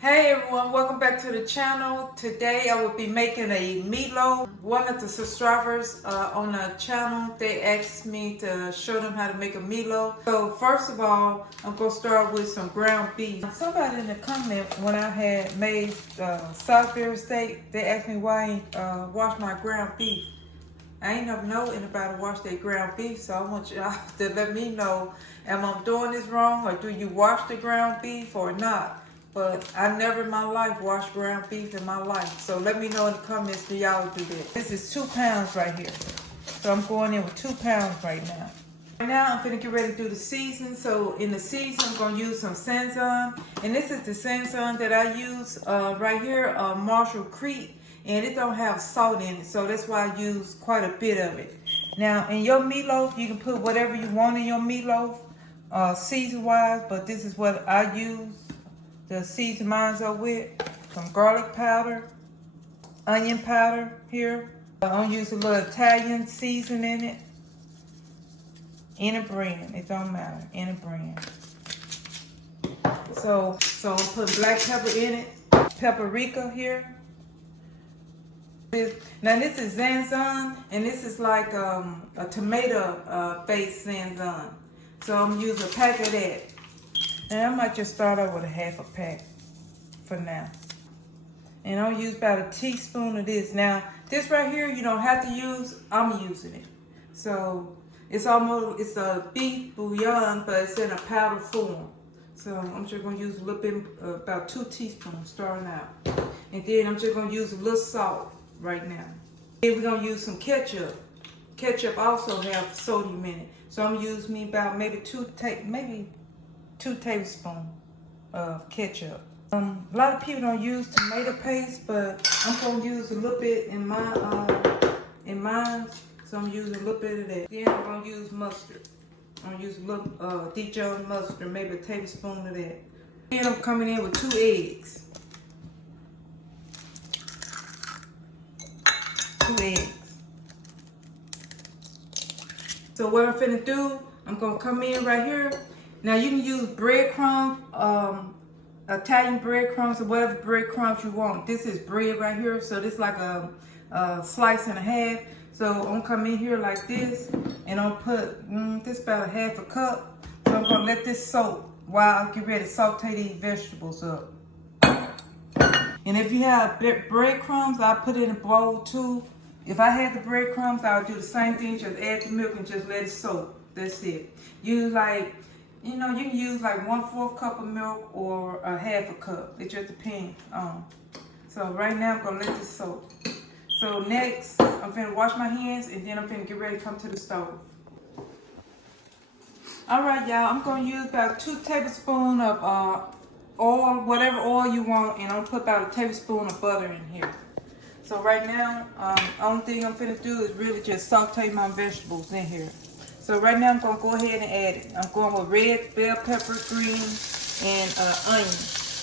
Hey everyone, welcome back to the channel. Today I will be making a meatloaf. One of the subscribers on the channel, they asked me to show them how to make a meatloaf. So first of all, I'm going to start with some ground beef. Somebody in the comment when I had made Salisbury steak, they asked me why I wash my ground beef. I ain't never know anybody wash their ground beef, so I want y'all to let me know, am I doing this wrong, or do you wash the ground beef or not? But I never in my life washed ground beef in my life. So let me know in the comments, do y'all do this? This is 2 pounds right here. So I'm going in with 2 pounds right now. Right now I'm gonna get ready to do the season. So in the season I'm gonna use some Sanson. And this is the Sanson that I use right here, Marshall Creek. And it don't have salt in it, so that's why I use quite a bit of it. Now in your meatloaf, you can put whatever you want in your meatloaf, season wise, but this is what I use. The season mine are with some garlic powder, onion powder here. I'm gonna use a little Italian season in it. Any brand, it don't matter, any brand. So I'm putting black pepper in it, paprika here. Now this is Sanson, and this is like a tomato based Sanson. So I'm using a pack of that. And I might just start out with a half a pack for now. And I'll use about a teaspoon of this. Now, this right here, you don't have to use, I'm using it. So, it's a beef bouillon, but it's in a powder form. So, I'm just going to use a little bit, about 2 teaspoons starting out. And then I'm just going to use a little salt right now. Then we're going to use some ketchup. Ketchup also have sodium in it. So, I'm going to use me about maybe 2 tablespoons of ketchup. A lot of people don't use tomato paste, but I'm gonna use a little bit in mine. So I'm using a little bit of that. Then I'm gonna use mustard. I'm gonna use a little Dijon mustard, maybe a tablespoon of that. Then I'm coming in with 2 eggs. 2 eggs. So what I'm finna do, I'm gonna come in right here. Now you can use breadcrumbs, Italian breadcrumbs, or whatever breadcrumbs you want. This is bread right here, so this is like a slice and a half. So I'm gonna come in here like this, and I'm put this about a half a cup. So I'm gonna let this soak while I get ready to saute these vegetables up. And if you have breadcrumbs, I'll put it in a bowl too. If I had the breadcrumbs, I'll do the same thing, just add the milk and just let it soak. That's it. Use like, you can use like 1/4 cup of milk or a half a cup. It just depends on. So right now I'm gonna let this soak. So next, I'm gonna wash my hands, and then I'm gonna get ready to come to the stove. All right, y'all, I'm gonna use about 2 tablespoons of oil, whatever oil you want, and I'll put about a tablespoon of butter in here. So right now, only thing I'm gonna do is really just saute my vegetables in here. So right now I'm gonna go ahead and add it. I'm going with red bell pepper, green, and onion.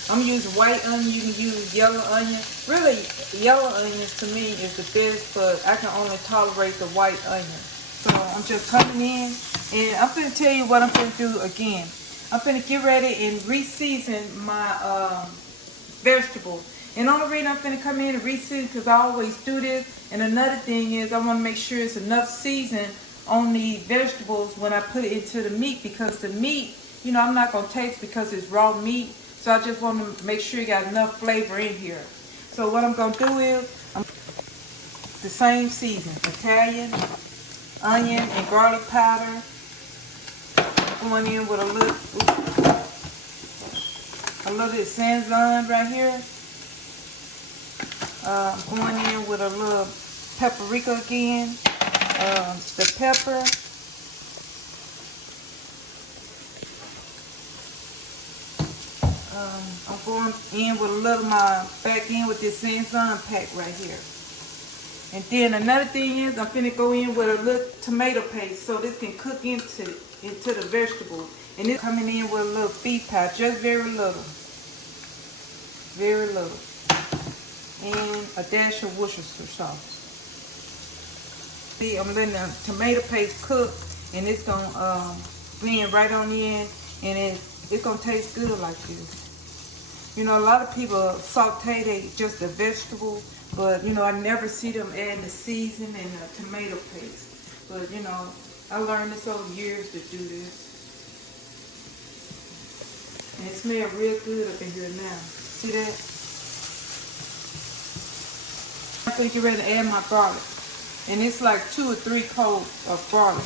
I'm using white onion. You can use yellow onion. Really, yellow onions to me is the best, but I can only tolerate the white onion. So I'm just coming in, and I'm gonna tell you what I'm gonna do again. I'm gonna get ready and re-season my vegetables. And the only reason I'm gonna come in and re-season because I always do this. And another thing is I want to make sure it's enough season on the vegetables when I put it into the meat, because the meat, I'm not going to taste because it's raw meat. So I just want to make sure you got enough flavor in here. So what I'm going to do is the same season, Italian, onion, and garlic powder. I'm going in with a little Sanson right here. I'm going in with a little paprika again. The pepper, I'm going in with a little back in with this Sanson pack right here. And then another thing is I'm finna go in with a little tomato paste so this can cook into the vegetables. And this coming in with a little beef powder, just very little. Very little. And a dash of Worcestershire sauce. See, I'm letting the tomato paste cook, and it's gonna blend right on in, and it's gonna taste good like this. You know, a lot of people saute just the vegetable, but you know, I never see them adding the season and the tomato paste. But you know, I learned this over years to do this. And it smells real good up in here now. See that? I think you're ready to add my garlic. And it's like 2 or 3 cloves of garlic.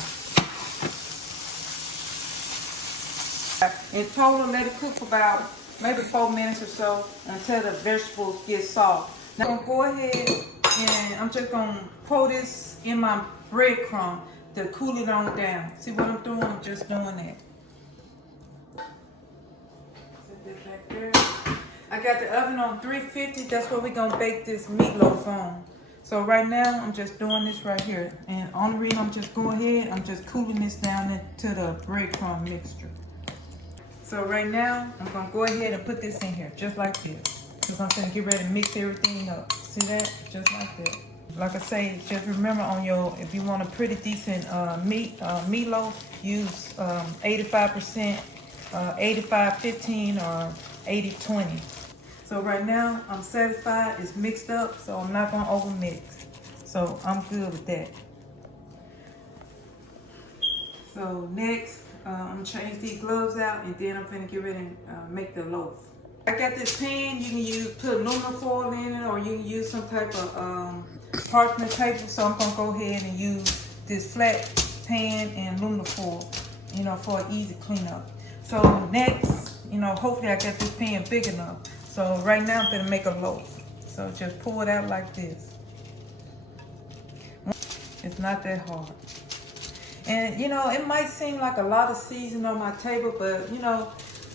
In total, let it cook for about maybe 4 minutes or so until the vegetables get soft. Now I'm going to go ahead and I'm just going to pour this in my breadcrumb to cool it on down. See what I'm doing? I'm just doing that. Set this back there. I got the oven on 350. That's what we're going to bake this meatloaf on. So right now, I'm just doing this right here. And on the reason I'm just going ahead, I'm just cooling this down into the breadcrumb mixture. So right now, I'm going to go ahead and put this in here, just like this. Because I'm going to get ready to mix everything up. See that? Just like that. Like I say, just remember on your, if you want a pretty decent meatloaf, use 85%, 85-15 or 80-20. So right now, I'm satisfied. It's mixed up, so I'm not going to over mix. So I'm good with that. So next, I'm going to change these gloves out, and then I'm going to get ready and make the loaf. I got this pan. You can put aluminum foil in it, or you can use some type of parchment paper. So I'm going to go ahead and use this flat pan and aluminum foil, you know, for an easy cleanup. So next, you know, hopefully I got this pan big enough. So right now I'm going to make a loaf. So just pull it out like this. It's not that hard. And you know, it might seem like a lot of seasoning on my table, but you know,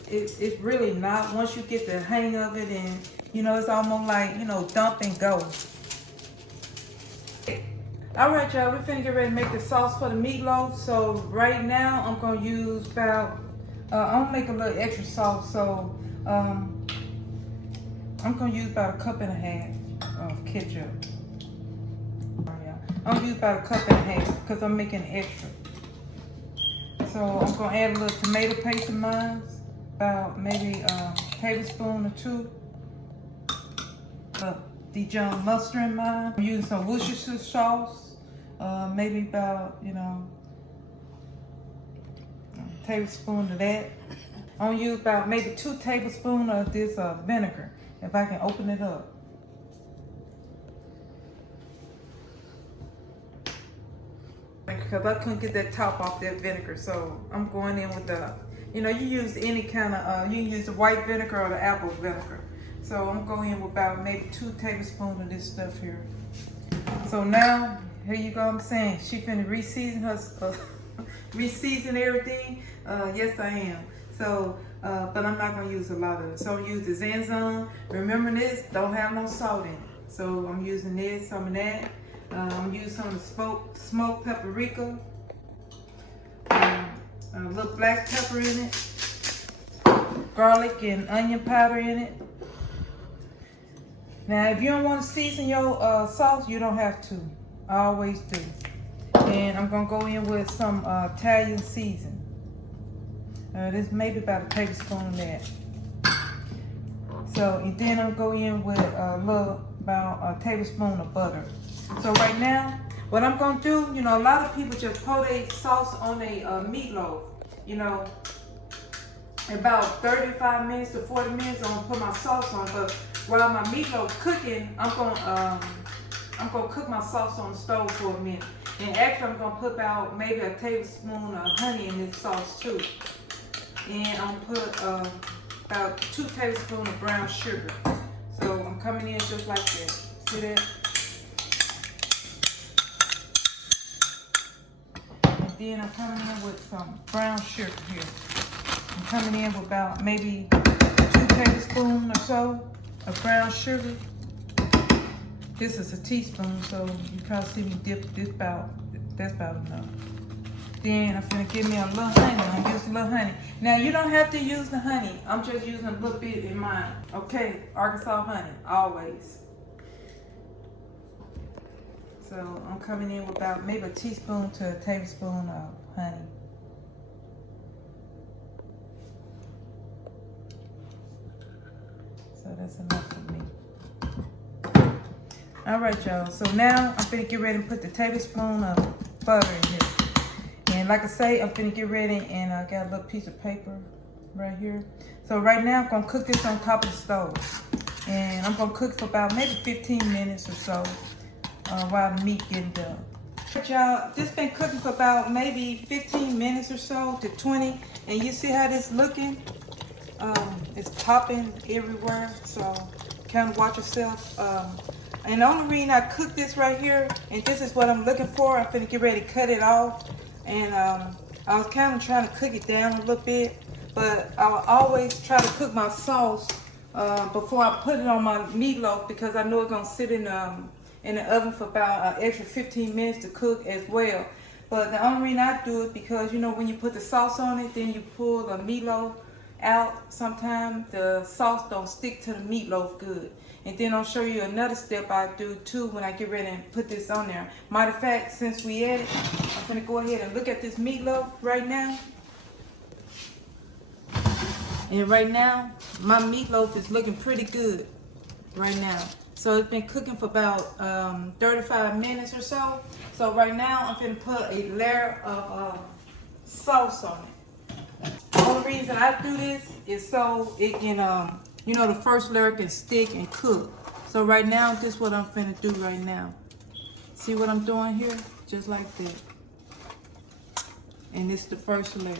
it's really not. Once you get the hang of it, and you know, it's almost like, you know, dump and go. Alright y'all, we're finna get ready to make the sauce for the meatloaf. So right now I'm going to use about, I'm going to make a little extra sauce. So I'm going to use about 1.5 cups of ketchup. I'm going to use about 1.5 cups because I'm making extra. So I'm going to add a little tomato paste of mine, about maybe a tablespoon or 2. Dijon mustard in mine. I'm using some Worcestershire sauce, maybe about, you know, a tablespoon of that. I'm going to use about maybe 2 tablespoons of this vinegar, if I can open it up. Because I couldn't get that top off that vinegar, so I'm going in with the, you know, you use any kind of, you can use the white vinegar or the apple vinegar. So I'm going in with about maybe 2 tablespoons of this stuff here. So now, here you go, I'm saying, she finna re-season her, re-season everything. Yes, I am. So, but I'm not gonna use a lot of it. So I'm using the Zanzan. Remember this, don't have no salt in it. So I'm using this, some of that. I'm using some of the smoked paprika, a little black pepper in it, garlic and onion powder in it. Now, if you don't want to season your sauce, you don't have to. I always do. And I'm going to go in with some Italian season. This maybe about a tablespoon of that. So, and then I'm going in with about a tablespoon of butter. So right now, what I'm going to do, you know, a lot of people just pour their sauce on a meatloaf. You know, about 35 minutes to 40 minutes, I'm going to put my sauce on. But while my meatloaf cooking, I'm going to cook my sauce on the stove for a minute. And actually, I'm going to put about maybe a tablespoon of honey in this sauce too. And I'm going to put about 2 tablespoons of brown sugar. So I'm coming in just like that. See that? Then I'm coming in with some brown sugar here. I'm coming in with about maybe 2 tablespoons or so of brown sugar. This is a teaspoon, so you probably see me dip this that's about enough. Then I'm gonna give me a little honey. I'm using a little honey. Now you don't have to use the honey. I'm just using a little bit in mine. Okay, Arkansas honey, always. So I'm coming in with about maybe a teaspoon to a tablespoon of honey. So that's enough for me. All right, y'all. So now I'm finna get ready and put the tablespoon of butter in here. And like I say, I'm finna get ready, and I got a little piece of paper right here. So right now I'm gonna cook this on top of the stove. And I'm gonna cook for about maybe 15 minutes or so while the meat getting done. Y'all, this been cooking for about maybe 15 minutes or so to 20. And you see how this looking? It's popping everywhere, so kind of watch yourself. And the only reason I cook this right here, and this is what I'm looking for, I'm finna get ready to cut it off. And I was kind of trying to cook it down a little bit, but I will always try to cook my sauce before I put it on my meatloaf, because I know it's gonna sit in the oven for about an extra 15 minutes to cook as well. But the only reason I do it, because you know when you put the sauce on it, then you pull the meatloaf out, sometimes the sauce don't stick to the meatloaf good. And then I'll show you another step I do too when I get ready and put this on there. Matter of fact, since we at it, I'm gonna go ahead and look at this meatloaf right now. And right now, my meatloaf is looking pretty good right now. So it's been cooking for about 35 minutes or so. So right now, I'm gonna put a layer of sauce on it. The only reason I do this is so it can, you know, the first layer can stick and cook. So right now, this is what I'm finna do right now. See what I'm doing here? Just like that. And this is the first layer.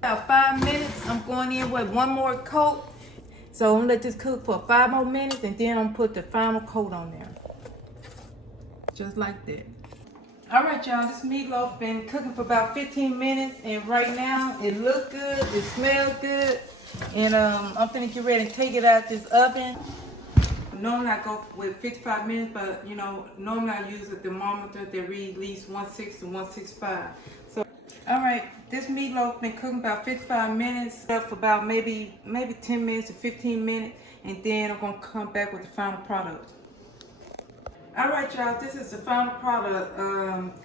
About 5 minutes, I'm going in with one more coat. So I'm gonna let this cook for 5 more minutes, and then I'm gonna put the final coat on there. Just like that. All right, y'all, this meatloaf been cooking for about 15 minutes, and right now it look good, it smells good, and I'm finna get ready and take it out this oven. Normally I go with 55 minutes, but you know, normally I use a thermometer that reads at least 160 to 165. So, all right, this meatloaf been cooking about 55 minutes, up for about maybe 10 minutes to 15 minutes, and then I'm gonna come back with the final product. All right, y'all, this is the final product.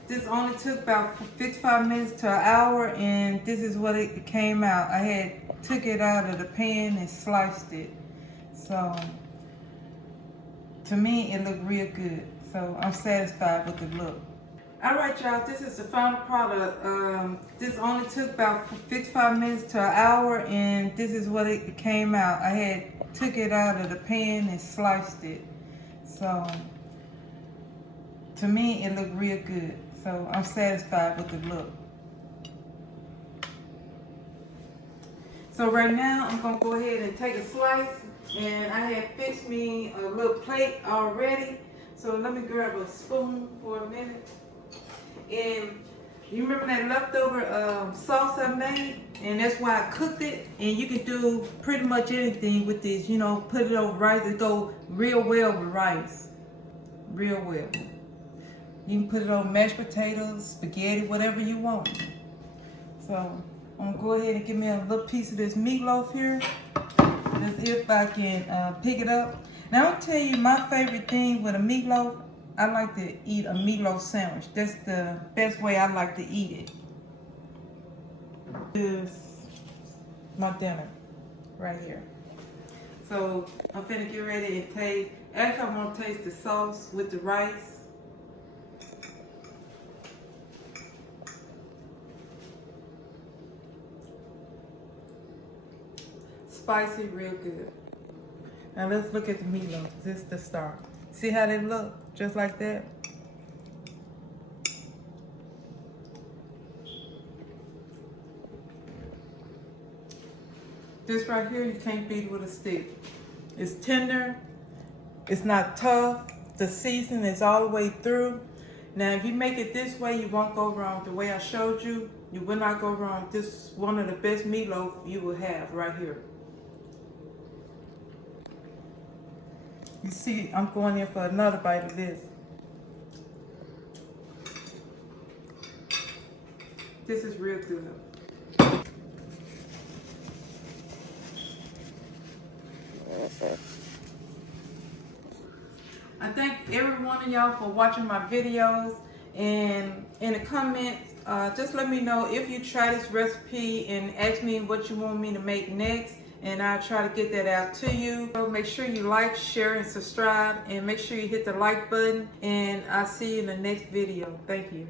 This only took about 55 minutes to an hour, and this is what it came out. I took it out of the pan and sliced it. So, to me, it looked real good. So, I'm satisfied with the look. All right, y'all, this is the final product. This only took about 55 minutes to an hour, and this is what it came out. I took it out of the pan and sliced it. So, to me, it looked real good. So I'm satisfied with the look. So right now, I'm gonna go ahead and take a slice, and I have fixed me a little plate already. So let me grab a spoon for a minute. And you remember that leftover sauce I made? And that's why I cooked it. And you can do pretty much anything with this. You know, put it over rice. It go real well with rice. Real well. You can put it on mashed potatoes, spaghetti, whatever you want. So I'm gonna go ahead and give me a little piece of this meatloaf here. Let's see if I can pick it up. Now I'll tell you my favorite thing with a meatloaf. I like to eat a meatloaf sandwich. That's the best way I like to eat it. This is my dinner right here. So I'm finna get ready and taste. Actually, I want to taste the sauce with the rice. Spicy, real good. Now let's look at the meatloaf. This is the start. See how they look? Just like that. This right here, you can't beat it with a stick. It's tender. It's not tough. The seasoning is all the way through. Now, if you make it this way, you won't go wrong. The way I showed you, you will not go wrong. This is one of the best meatloaf you will have right here. You see, I'm going in for another bite of this. This is real good. I thank every one of y'all for watching my videos, and in the comments, just let me know if you try this recipe and ask me what you want me to make next, and I'll try to get that out to you. So make sure you like, share, and subscribe, and make sure you hit the like button, and I'll see you in the next video. Thank you.